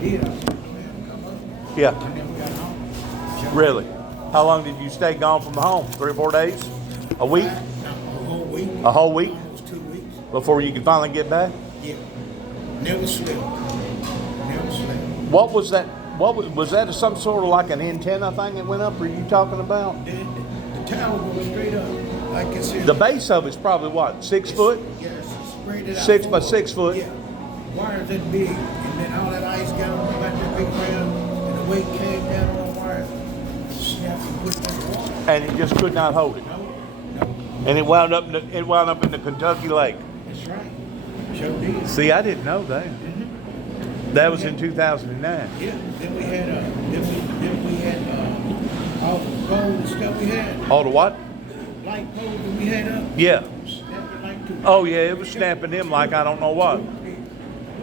did. I said, man, come up. Yeah. And then we got home. Really? How long did you stay gone from the home? 3 or 4 days? A week? No, a whole week. A whole week? Almost 2 weeks. Before you could finally get back? Yeah. Never slept. Never slept. What was that? Was that some sort of like an antenna thing that went up? Are you talking about? The tower goes straight up. Like I said. The base of it's probably what, 6 foot? Yes, it's spread it out. 6 by 6 foot? Yeah. Wires that big, and then all that ice got on about that big round, and the weight came down on the wires, snapped and put that water. And it just could not hold it. No. And it wound up in the Kentucky Lake. That's right. Sure did. See, I didn't know that. That was in 2009. Yeah. Then we had all the gold and stuff we had. All the what? Light poles that we had up. Yeah. Snapping like two. Oh yeah, it was snapping them like I don't know what. We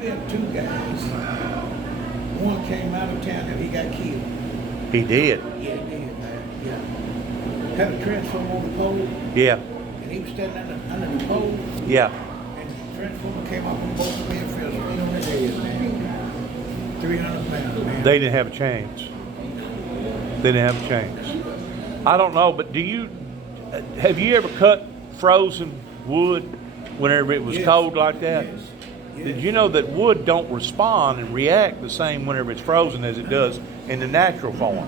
had 2 guys. One came out of town and he got killed. He did. Yeah, he did, man. Yeah. Had a transformer on the pole, Yeah. and he was standing under the pole, Yeah. and the transformer came off on both of them and fell straight on his head, man. 300 pounds, man. They didn't have a chance. They didn't have a chance. I don't know, but have you ever cut frozen wood whenever it was Yes. cold like that? Yes. Yes. Did you know that wood don't respond and react the same whenever it's frozen as it does in the natural form?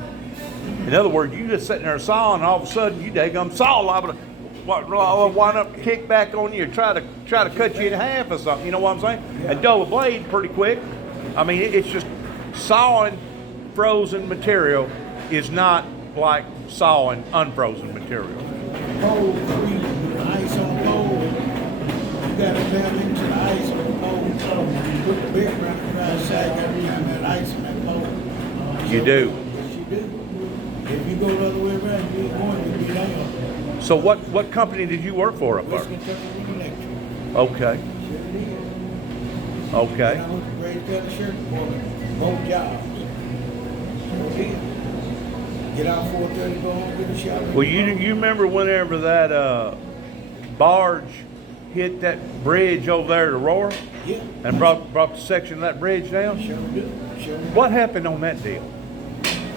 In other words, you just sitting there sawing, and all of a sudden you daggum saw liable to wind up, kick back on you, or try to cut you in half or something. You know what I'm saying? Yeah. And dull a blade pretty quick. I mean, it's just sawing frozen material is not like sawing unfrozen material. Pole freezing with the ice on the pole. You got to down into the ice on the pole. Put the big round around the side, got to find that ice on that pole. You do. Yes, you do. If you go the other way around, you ain't going to be down. So what company did you work for up West there? Kentucky Electric. Okay. Sure did. Okay. And I went to Grace County Sheriff Department, both jobs. Sure did. Get out 4:30, go home, get a shower. Well, you remember whenever that barge hit that bridge over there at Aurora Yeah. and brought the section of that bridge down? Sure do. Sure do. What happened on that deal?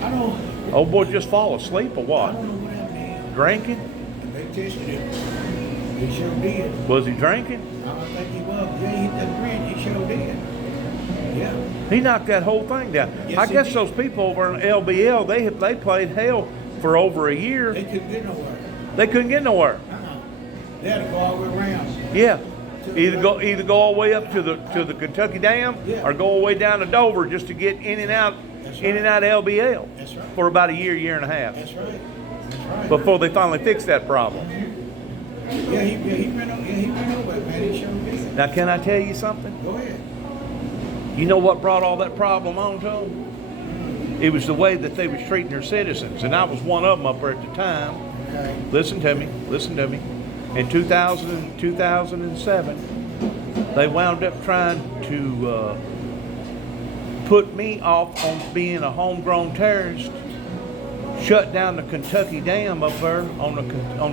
I don't. Old boy just fall asleep or I what? don't know what happened. Drinking? They tested it. He sure did. Was he drinking? I don't think he was. Yeah, he hit that bridge. He sure did. Yeah. He knocked that whole thing down. Yes, I he guess did. those people over in LBL, they played hell for over a year. They couldn't get nowhere. They couldn't get nowhere. They had to go all the way around. Yeah. Either go all the way up to the Kentucky Dam, Yeah. or go all the way down to Dover just to get in and out That's in and right. out of LBL That's right. for about a year and a half That's right. That's right. before they finally fixed that problem. Yeah, he went over it, man. He sure did. Now, can I tell you something? Go ahead. You know what brought all that problem on to them? It was the way that they was treating their citizens, and I was one of them up there at the time. Okay. Listen to me. In 2007, they wound up trying to put me off on being a homegrown terrorist, shut down the Kentucky Dam up there on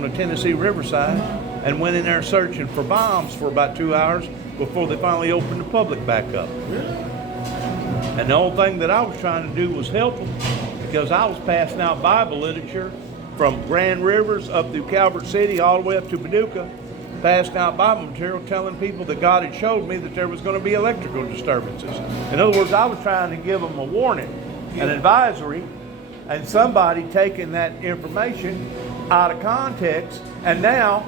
the Tennessee Riverside, and went in there searching for bombs for about 2 hours before they finally opened the public back up. Really? And the only thing that I was trying to do was help them, because I was passing out Bible literature from Grand Rivers up through Calvert City all the way up to Paducah, passing out Bible material telling people that God had showed me that there was going to be electrical disturbances. In other words, I was trying to give them a warning, an advisory, and somebody taking that information out of context, and now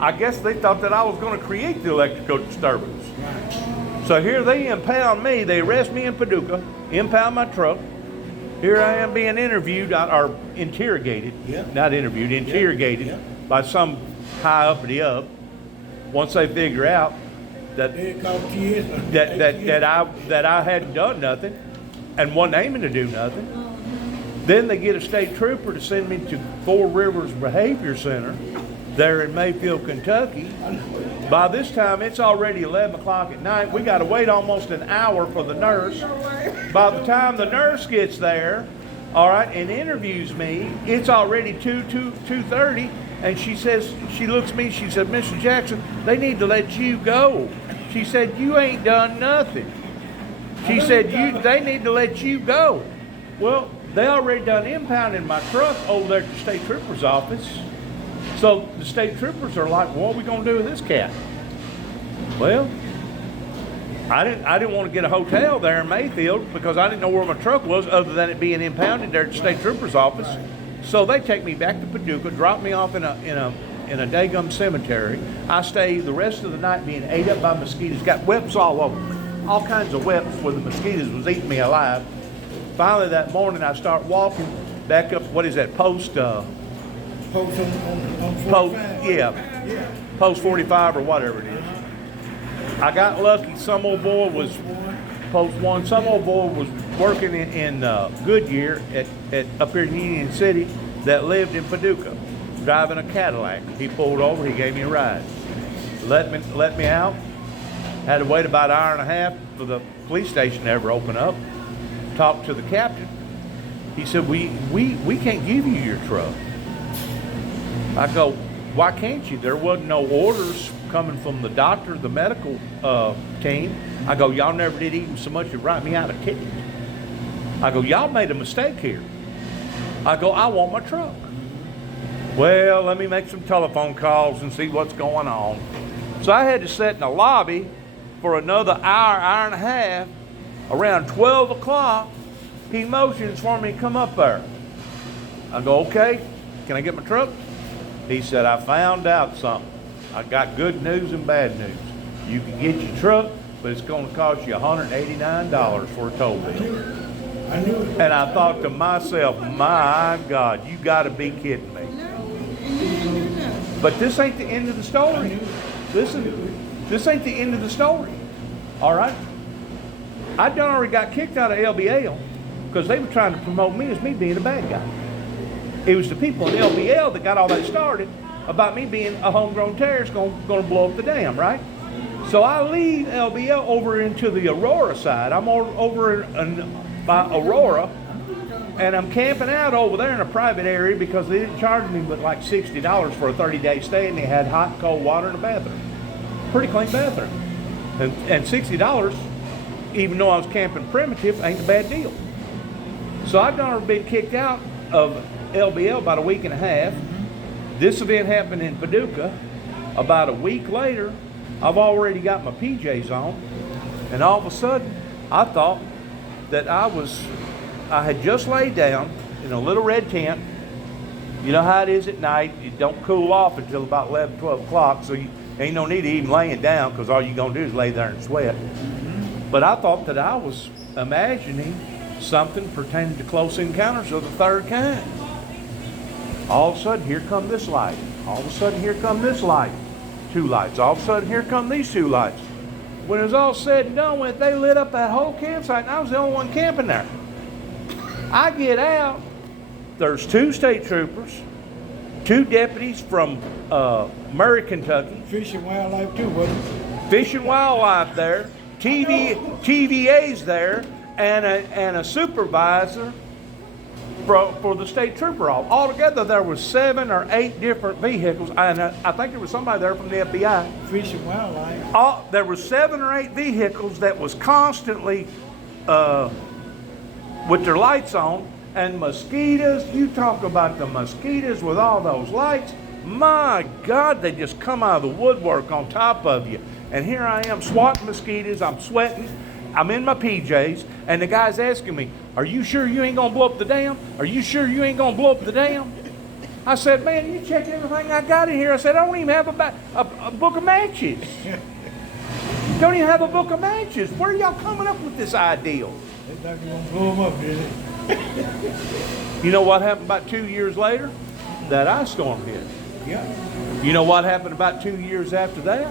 I guess they thought that I was going to create the electrical disturbance. So here they impound me. They arrest me in Paducah, impound my truck. Here I am being interviewed, or interrogated, not interviewed, interrogated by some high uppity up. Once they figure out that I hadn't done nothing and wasn't aiming to do nothing, then they get a state trooper to send me to Four Rivers Behavior Center there in Mayfield, Kentucky. By this time, it's already 11 o'clock at night. We got to wait almost an hour for the nurse. By the time the nurse gets there, all right, and interviews me, it's already 2:30, and she says, she looks at me, she said, Mr. Jackson, they need to let you go. She said, you ain't done nothing. She said, they need to let you go. Well, they already done impounded my truck over there at the state trooper's office. So the state troopers are like, what are we gonna do with this cat? Well, I didn't want to get a hotel there in Mayfield because I didn't know where my truck was other than it being impounded there at the state trooper's office. So they take me back to Paducah, drop me off in a Dagum cemetery. I stay the rest of the night being ate up by mosquitoes. Got webs all over, all kinds of webs where the mosquitoes was eating me alive. Finally that morning I start walking back up, what is that, post on 45? Yeah, post 45 or whatever it is. I got lucky, some old boy was, post 1, some old boy was working in Goodyear at up here in Union City that lived in Paducah, driving a Cadillac. He pulled over, he gave me a ride. Let me out. Had to wait about an hour and a half for the police station to ever open up. Talked to the captain. He said, we can't give you your truck. I go, why can't you? There wasn't no orders coming from the doctor, the medical team. I go, y'all never did even so much as write me out a ticket. I go, y'all made a mistake here. I go, I want my truck. Well, let me make some telephone calls and see what's going on. So I had to sit in the lobby for another hour and a half. Around 12 o'clock, he motions for me to come up there. I go, okay, can I get my truck? He said, I found out something. I got good news and bad news. You can get your truck, but it's going to cost you $189 for a toll bill. And I thought to myself, my God, you got to be kidding me. But this ain't the end of the story. This ain't the end of the story. All right? I done already got kicked out of LBL because they were trying to promote me as me being a bad guy. It was the people in LBL that got all that started about me being a homegrown terrorist going to blow up the dam, right? So I leave LBL over into the Aurora side. I'm over by Aurora, and I'm camping out over there in a private area because they didn't charge me but like $60 for a 30-day stay, and they had hot and cold water and a bathroom. Pretty clean bathroom. And $60, even though I was camping primitive, ain't a bad deal. So I've done been kicked out of LBL about a week and a half. This event happened in Paducah. About a week later, I've already got my PJs on, and all of a sudden, I thought that I had just laid down in a little red tent. You know how it is at night. You don't cool off until about 11, 12 o'clock, so you ain't no need of even laying down because all you're going to do is lay there and sweat. But I thought that I was imagining something pertaining to close encounters of the third kind. All of a sudden, here come this light. All of a sudden, here come this light. 2 lights. All of a sudden, here come these 2 lights. When it was all said and done with, they lit up that whole campsite, and I was the only one camping there. I get out. There's 2 state troopers, 2 deputies from Murray, Kentucky. Fish and wildlife too, wasn't it? Fish and wildlife there. TVA's there, and a supervisor for the state trooper office. Altogether, there was 7 or 8 different vehicles, and I think there was somebody there from the FBI. Fish and wildlife. There were 7 or 8 vehicles that was constantly with their lights on, and mosquitoes. You talk about the mosquitoes with all those lights. My God, they just come out of the woodwork on top of you. And here I am swatting mosquitoes. I'm sweating. I'm in my PJs, and the guy's asking me, "Are you sure you ain't gonna blow up the dam? Are you sure you ain't gonna blow up the dam?" I said, "Man, you check everything I got in here." I said, "I don't even have a book of matches. Don't even have a book of matches. Where are y'all coming up with this ideal?" They thought you were gonna blow them up, did it? You know what happened about 2 years later? That ice storm hit. Yeah. You know what happened about 2 years after that?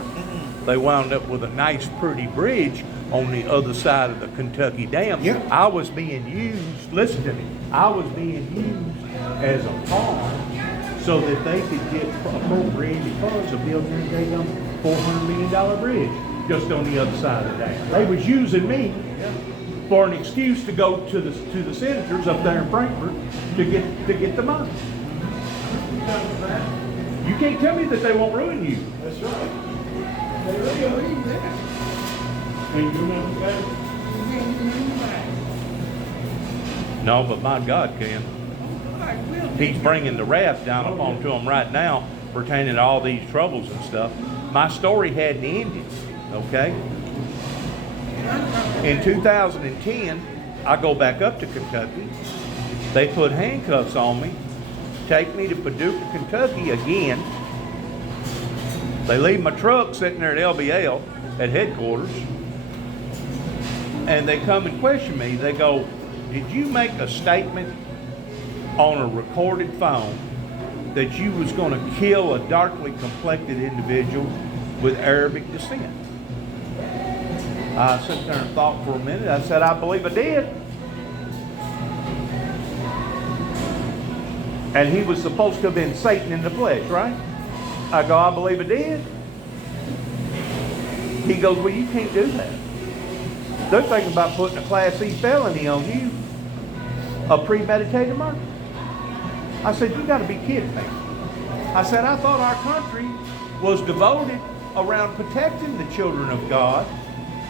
They wound up with a nice, pretty bridge on the other side of the Kentucky Dam. Yeah. I was being used, listen to me, I was being used as a pawn so that they could get appropriated funds to build their $400 million bridge just on the other side of the dam. They was using me for an excuse to go to the senators up there in Frankfurt to get the money. You can't tell me that they won't ruin you. That's right. They really believe that. And you know, can't do anything. No, but my God can. God will. He's bringing the wrath down upon to them right now, pertaining to all these troubles and stuff. My story hadn't ended, okay? In 2010, I go back up to Kentucky. They put handcuffs on me, take me to Paducah, Kentucky again. They leave my truck sitting there at LBL at headquarters, and they come and question me. They go, "Did you make a statement on a recorded phone that you was going to kill a darkly complected individual with Arabic descent?" I sat there and thought for a minute. I said, "I believe I did." And he was supposed to have been Satan in the flesh, right? I go, "I believe I did." He goes, "Well, you can't do that. They're thinking about putting a Class C felony on you, a premeditated murder." I said, "You got to be kidding me." I said, "I thought our country was devoted around protecting the children of God,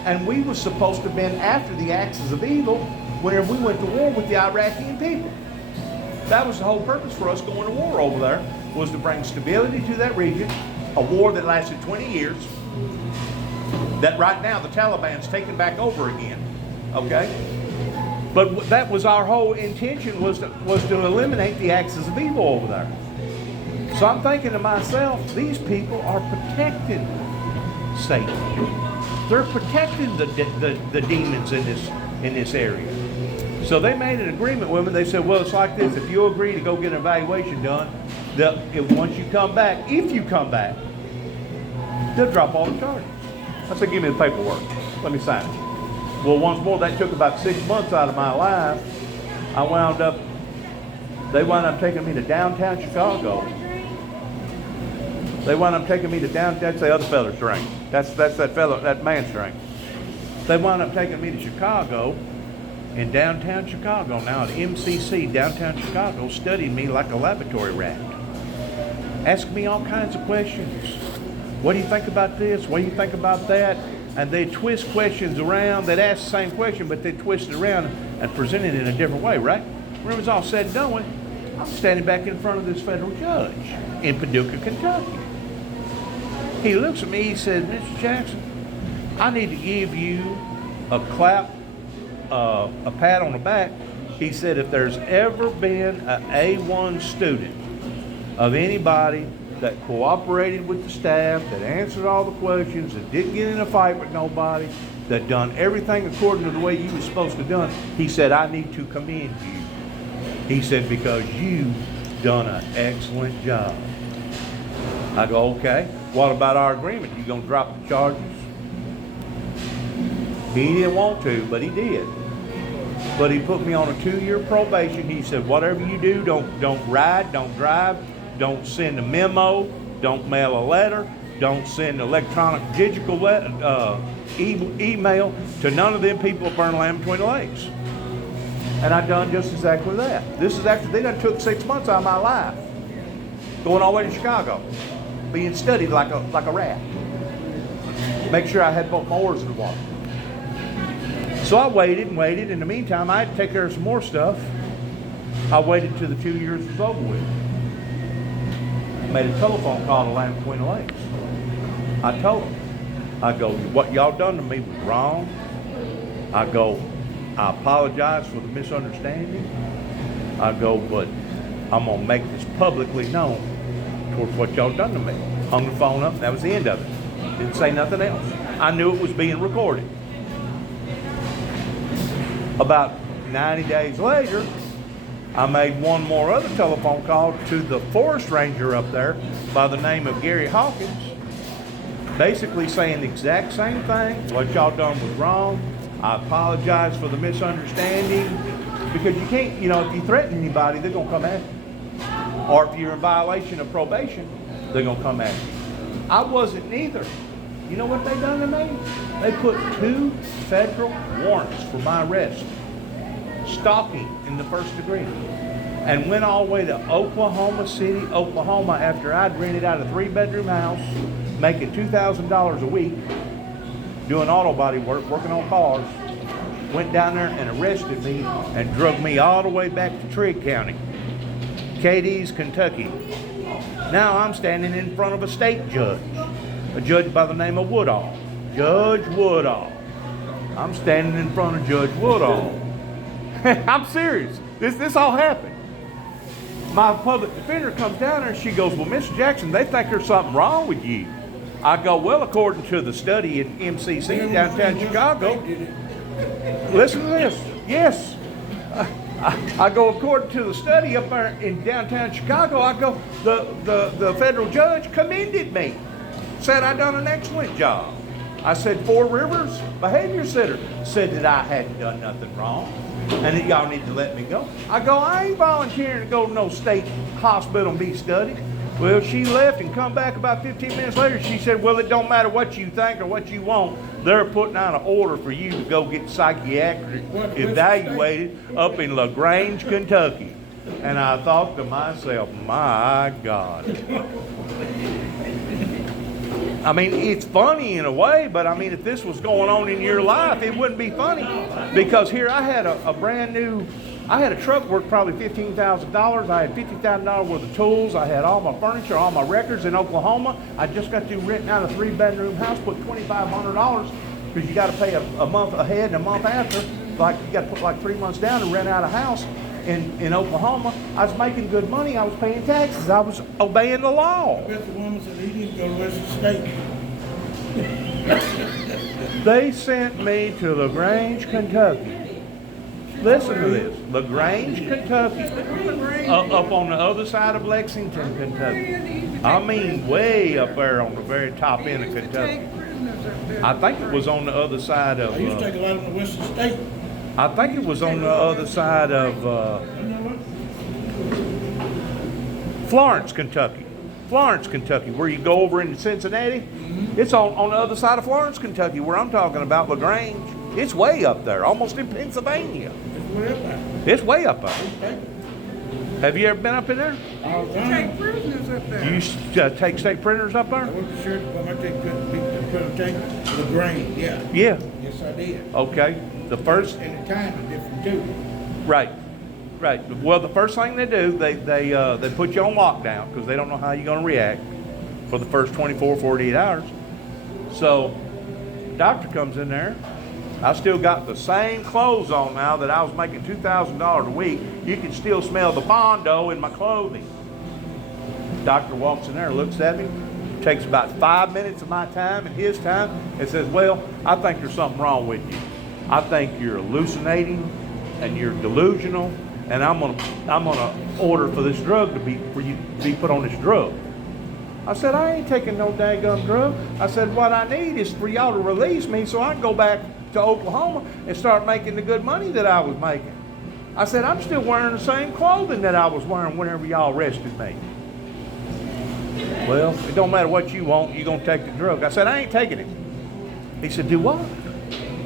and we were supposed to have been after the axis of evil whenever we went to war with the Iraqi people. That was the whole purpose for us going to war over there, was to bring stability to that region, a war that lasted 20 years, that right now the Taliban's taken back over again, okay? But that was our whole intention, was to eliminate the axis of evil over there. So I'm thinking to myself, these people are protecting Satan. They're protecting the demons in this area. So they made an agreement with me. They said, "Well, it's like this. If you agree to go get an evaluation done, once you come back, if you come back, they'll drop all the charges." I said, "Give me the paperwork. Let me sign it." Well, once more, that took about 6 months out of my life. They wound up taking me to downtown Chicago. They wound up taking me to downtown. That's the other fella's drink. That's that man's drink. They wound up taking me to Chicago. In downtown Chicago, now at MCC, downtown Chicago, studying me like a laboratory rat. Asking me all kinds of questions. What do you think about this? What do you think about that? And they twist questions around. They'd ask the same question, but they'd twist it around and present it in a different way, right? When it was all said and done with, I'm standing back in front of this federal judge in Paducah, Kentucky. He looks at me, he says, "Mr. Jackson, I need to give you a clap, a pat on the back." He said, "If there's ever been an A1 student of anybody that cooperated with the staff, that answered all the questions, that didn't get in a fight with nobody, that done everything according to the way you were supposed to done," he said, "I need to commend you." He said, "Because you've done an excellent job." I go, "Okay, what about our agreement? You gonna drop the charges?" He didn't want to, but he did. But he put me on a 2-year probation. He said, "Whatever you do, don't ride, don't drive, don't send a memo, don't mail a letter, don't send electronic digital email to none of them people at Burn Land Between the Lakes." And I done just exactly that. This is after they done took 6 months out of my life, going all the way to Chicago, being studied like a rat. Make sure I had both my oars in the water. So I waited and waited. In the meantime, I had to take care of some more stuff. I waited till the 2 years was over with. Made a telephone call to Land Between the Lakes. I told them, I go, "What y'all done to me was wrong." I go, "I apologize for the misunderstanding." I go, "But I'm going to make this publicly known towards what y'all done to me." Hung the phone up, and that was the end of it. Didn't say nothing else. I knew it was being recorded. About 90 days later, I made one more other telephone call to the forest ranger up there by the name of Gary Hawkins, basically saying the exact same thing. "What y'all done was wrong. I apologize for the misunderstanding." Because you can't, if you threaten anybody, they're going to come at you. Or if you're in violation of probation, they're going to come at you. I wasn't neither. You know what they done to me? They put 2 federal warrants for my arrest. Stalking in the first degree. And went all the way to Oklahoma City, Oklahoma, after I'd rented out a 3-bedroom house, making $2,000 a week, doing auto body work, working on cars. went down there and arrested me and drug me all the way back to Trigg County, Cadiz, Kentucky. Now I'm standing in front of a state judge, a judge by the name of Woodall. Judge Woodall. I'm standing in front of Judge Woodall. I'm serious. This all happened. My public defender comes down there and she goes, well, Mr. Jackson, they think there's something wrong with you. I go, well, according to the study in MCC in downtown Chicago, listen to this. Yes. I go, according to the study up there in downtown Chicago, I go, the federal judge commended me. Said I done an excellent job. I said, Four Rivers behavior center said that I hadn't done nothing wrong and that y'all need to let me go. I go, I ain't volunteering to go to no state hospital and be studied. Well, she left and come back about 15 minutes later. She said, well, it don't matter what you think or what you want. They're putting out an order for you to go get psychiatric evaluated up in LaGrange, Kentucky. And I thought to myself, my God. I mean, it's funny in a way, but I mean, if this was going on in your life, it wouldn't be funny. Because here I had a brand new, I had a truck worth probably $15,000. I had $50,000 worth of tools. I had all my furniture, all my records in Oklahoma. I just got through renting out a 3-bedroom house, put $2,500 because you got to pay a month ahead and a month after. Like you got to put like 3 months down to rent out a house in Oklahoma. I was making good money. I was paying taxes. I was obeying the law. I bet the woman said he didn't go to Western State. They sent me to LaGrange, Kentucky. Listen to this. LaGrange, Kentucky. Up on the other side of Lexington, Kentucky. I mean, way up there on the very top end of Kentucky. I think it was on the other side of... I used to take a lot of them to Western State. I think it was on the other side of Florence, Kentucky. Florence, Kentucky, where you go over into Cincinnati. Mm-hmm. It's on the other side of Florence, Kentucky, where I'm talking about LaGrange. It's way up there, almost in Pennsylvania. It's way up there. It's way up there. Have you ever been up in there? All the time. Take prisoners up there. Do you take state prisoners up I there? went to church, but I take the grain. Yeah. Yeah. Yes, I did. Okay. The first. And the time is different too. Right. Right. Well, the first thing they do, they put you on lockdown because they don't know how you're going to react for the first 24, 48 hours. So, doctor comes in there. I still got the same clothes on now that I was making $2,000 a week. You can still smell the Bondo in my clothing. Doctor walks in there, looks at me, takes about 5 minutes of my time and his time, and says, well, I think there's something wrong with you. I think you're hallucinating and you're delusional, and I'm gonna order for this drug for you to be put on this drug. I said, I ain't taking no daggum drug. I said, what I need is for y'all to release me so I can go back to Oklahoma and start making the good money that I was making. I said, I'm still wearing the same clothing that I was wearing whenever y'all arrested me. Well, it don't matter what you want, you're gonna take the drug. I said, I ain't taking it. He said, do what?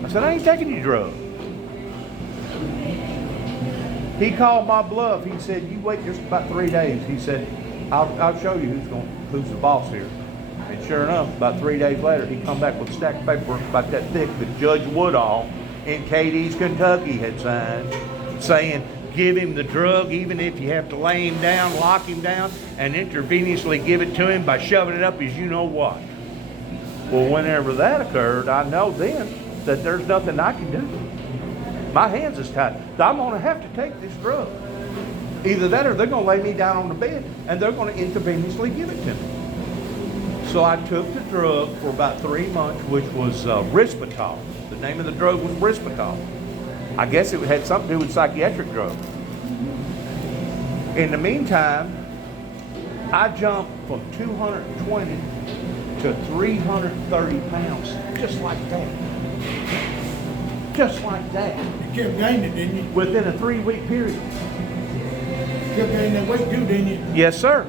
I said, I ain't taking your drug. He called my bluff. He said, you wait just about 3 days. He said, I'll show you who's the boss here. And sure enough, about 3 days later, he come back with a stack of paperwork about that thick that Judge Woodall in Cadiz, Kentucky had signed, saying, give him the drug even if you have to lay him down, lock him down, and intravenously give it to him by shoving it up as you know what. Well, whenever that occurred, I know then that there's nothing I can do. My hands is tied. I'm going to have to take this drug. Either that or they're going to lay me down on the bed and they're going to intravenously give it to me. So I took the drug for about 3 months, which was Risperdal. The name of the drug was Risperdal. I guess it had something to do with psychiatric drugs. In the meantime, I jumped from 220 to 330 pounds, just like that. Just like that. You kept gaining, didn't you? Within a 3-week period. You kept gaining that weight too, didn't you? Yes, sir.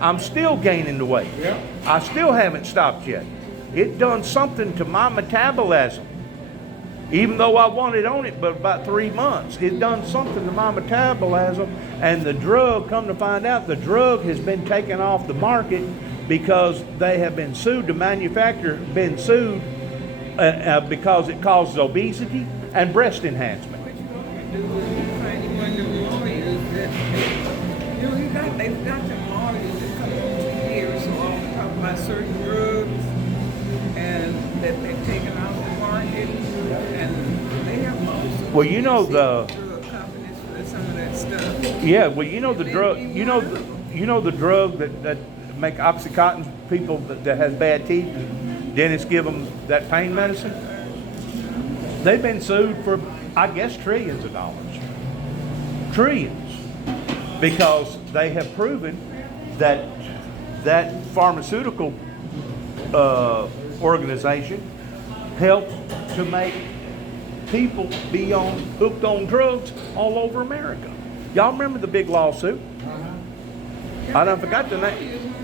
I'm still gaining the weight. Yeah. I still haven't stopped yet. It done something to my metabolism. Even though I wanted on it but about 3 months, it done something to my metabolism, and the drug, come to find out, the drug has been taken off the market because they have been sued, the manufacturer been sued because it causes obesity and breast enhancement. What you gonna do is find one of the lawyers that, they've got them lawyers that come on TV so often talk about certain drugs and that they've taken off the market, and they have also Well, you know the drug companies for some of that stuff. yeah. Well, you know the drug. You know the drug that make OxyContin people that has bad teeth, and dentists give them that pain medicine. They've been sued for, I guess, trillions of dollars. Trillions. Because they have proven that that pharmaceutical organization helps to make people be hooked on drugs all over America. Y'all remember the big lawsuit? I don't forgot the name.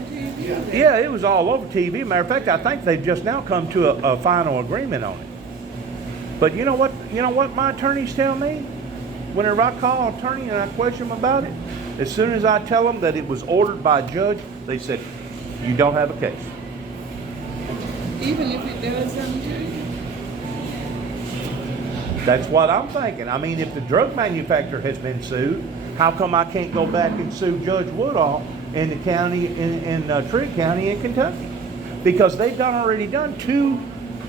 Yeah, it was all over TV. Matter of fact, I think they've just now come to a final agreement on it. But you know what? You know what my attorneys tell me? Whenever I call an attorney and I question them about it, as soon as I tell them that it was ordered by a judge, they said, "You don't have a case." Even if it does something to you. That's what I'm thinking. I mean, if the drug manufacturer has been sued, how come I can't go back and sue Judge Woodall in the county, in Trigg County in Kentucky? Because they've already done 2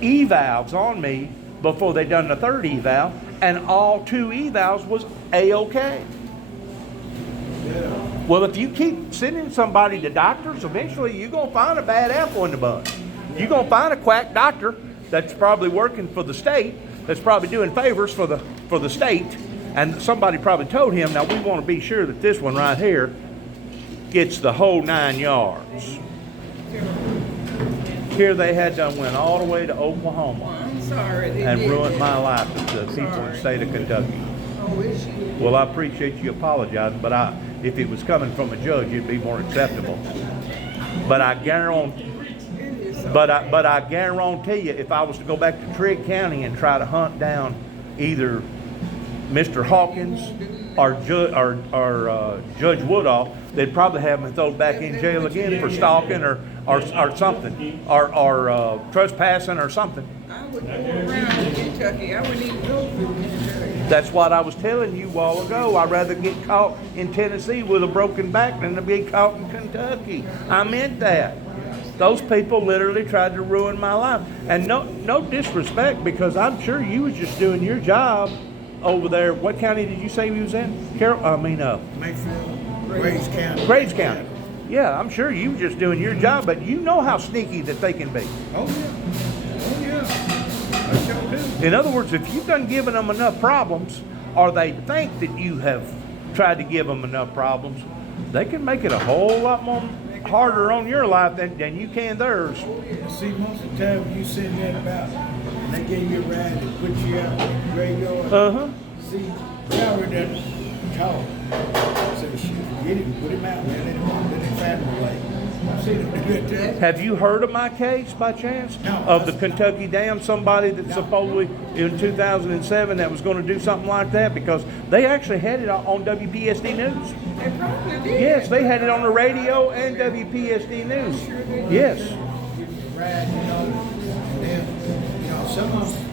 evals on me before they done the 3rd eval, and all 2 evals was A-OK. Well, if you keep sending somebody to doctors, eventually you're going to find a bad apple in the bunch. You're going to find a quack doctor that's probably working for the state, that's probably doing favors for the state, and somebody probably told him, now we want to be sure that this one right here gets the whole 9 yards. Here they had done went all the way to Oklahoma I'm sorry. and ruined my life with the people in the state of Kentucky. Oh, is she? Well, I appreciate you apologizing, but if it was coming from a judge, it'd be more acceptable. But I guarantee, but I guarantee you, if I was to go back to Trigg County and try to hunt down either Mr. Hawkins or Judge Woodall, they'd probably have me thrown back in jail again for stalking or something, or trespassing or something. I would go around in Kentucky. I wouldn't even go through Kentucky. That's what I was telling you a while ago. I'd rather get caught in Tennessee with a broken back than to be caught in Kentucky. I meant that. Those people literally tried to ruin my life. And no disrespect, because I'm sure you was just doing your job over there. What county did you say you was in? Mayfield, Graves County. Graves County. Yeah, I'm sure you was just doing your job, but you know how sneaky that they can be. Oh yeah. I sure do. In other words, if you've done given them enough problems, or they think that you have tried to give them enough problems, they can make it a whole lot more harder on your life than you can theirs. See, most of the time when you send that about, and they gave you a ride and put you out in the graveyard. See, they already done talk. So shit, get him, put him out, man. Let him find him away. I see them do that too. Have you heard of my case by chance? No. Of the Kentucky Dam, somebody that supposedly in 2007 that was going to do something like that, because they actually had it on WPSD News. They probably did. Yes, they had it on the radio and WPSD News. Yes. Ride, and then, some of them,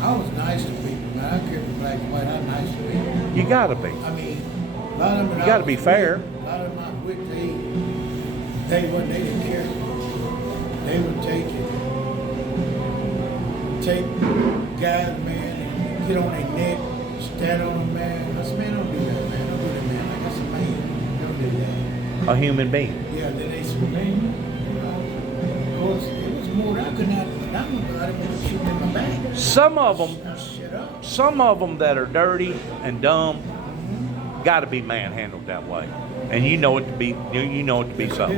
I was nice to people, man. I don't care if you're black and white, I'm nice to people. You gotta be. I mean, a lot of them. You gotta be fair. A lot of them I quit to eat. They didn't care. They would take guys, man, and get on their neck, stand on them, man. I said, man, don't do that, man. Don't do that, man. Like, that's a man. Don't do that. A human being. Yeah, then they said, man, of course, it was more than I could not have done about it than shooting in my back. Some of them, Shut up. some of them that are dirty and dumb, got to be manhandled that way, and you know it to be. You know it to be so.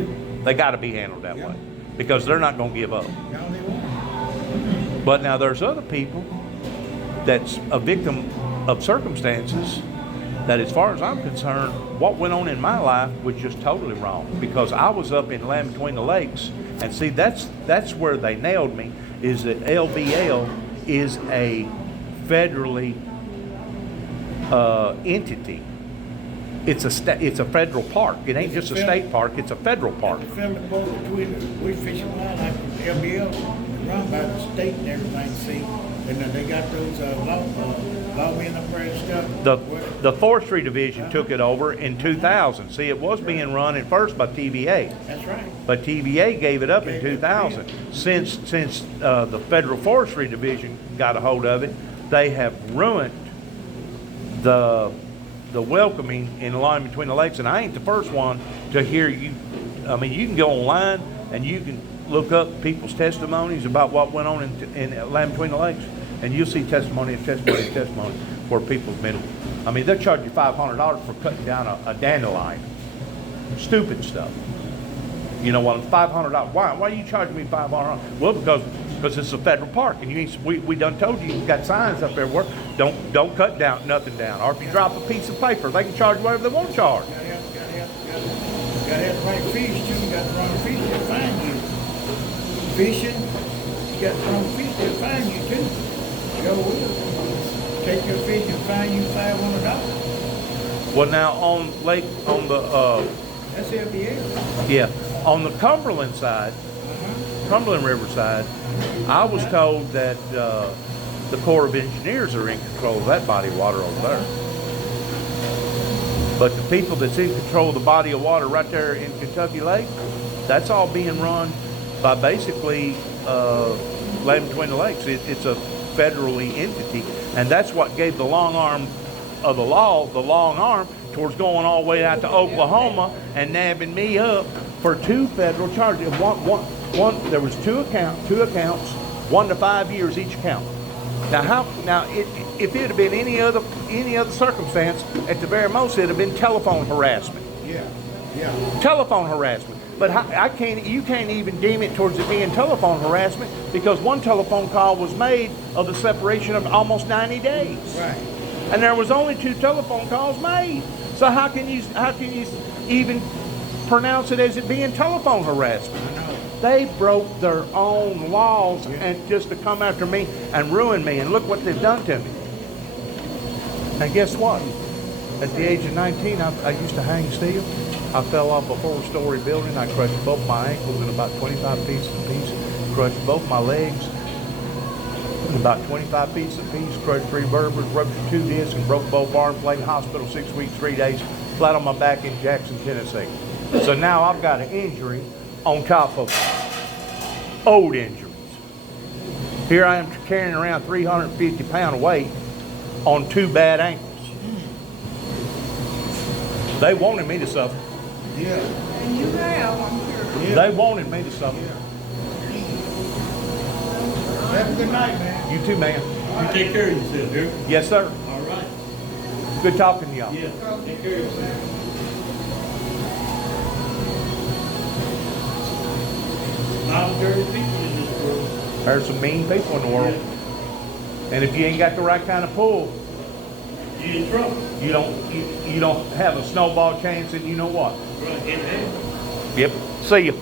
They got to be handled that way because they're not going to give up. No, they won't. But now there's other people that's a victim of circumstances that, as far as I'm concerned, what went on in my life was just totally wrong, because I was up in Land Between the Lakes, and see, that's where they nailed me, is that LBL is a federally entity. It's a federal park. It ain't just a state park, it's a federal park. The federal boat between the Fish and Wildlife and LBL, run by the state and everything, see. And then they got those lawmen up there and stuff. The Forestry Division took it over in 2000. See, it was being run at first by TVA. That's right. But TVA gave it up in 2000. Since the Federal Forestry Division got a hold of it, they have ruined the welcoming in the line between the lakes. And I ain't the first one to hear you. I mean, you can go online and you can look up people's testimonies about what went on in Land Between the Lakes, and you'll see testimony where people's been. I mean, they'll charge you $500 for cutting down a dandelion. Stupid stuff. You know what? $500. Why are you charging me $500? Well, because it's a federal park, and we done told you got signs up there where don't cut down nothing down. Or if you drop a piece of paper, they can charge whatever they want to charge. Gotta have the right fish too. You got the wrong fish, they'll find you. Fishing, you got the wrong fish, they'll find you too. Sure will. Take your fish and find you $500. Well, now on That's LBA. yeah, on the Cumberland side, Cumberland River side, I was told that the Corps of Engineers are in control of that body of water over there. But the people that's in control of the body of water right there in Kentucky Lake, that's all being run by basically Land Between the Lakes. It's a federally entity, and that's what gave the long arm of the law, the long arm, towards going all the way out to Oklahoma and nabbing me up for 2 federal charges. One, there was two accounts, 1 to 5 years each account. Now, if it had been any other circumstance, at the very most, it'd have been telephone harassment. Yeah. Telephone harassment. But you can't even deem it towards it being telephone harassment, because one telephone call was made of the separation of almost 90 days. Right. And there was only 2 telephone calls made. So how can you even pronounce it as it being telephone harassment? I know. They broke their own laws and just to come after me and ruin me. And look what they've done to me. And guess what? At the age of 19, I used to hang steel. I fell off a 4-story building. I crushed both my ankles in about 25 pieces apiece. Crushed both my legs in about 25 pieces apiece. Crushed 3 vertebrae, ruptured 2 discs, and broke both arms. Laid in hospital 6 weeks, 3 days, flat on my back in Jackson, Tennessee. So now I've got an injury on top of old injuries. Here I am carrying around 350-pound weight on 2 bad ankles. They wanted me to suffer. Yeah. And you have, I'm sure. Yeah. They wanted me to suffer. Have a good night, man. You too, man. You take care of yourself, dude. Yes, sir. All right. Good talking to y'all. Yeah, take care of yourself. A lot of dirty people in this world. There's some mean people in the world. And if you ain't got the right kind of pull, You in trouble. you don't have a snowball chance, and you know what? Right, in there. Yep. See you.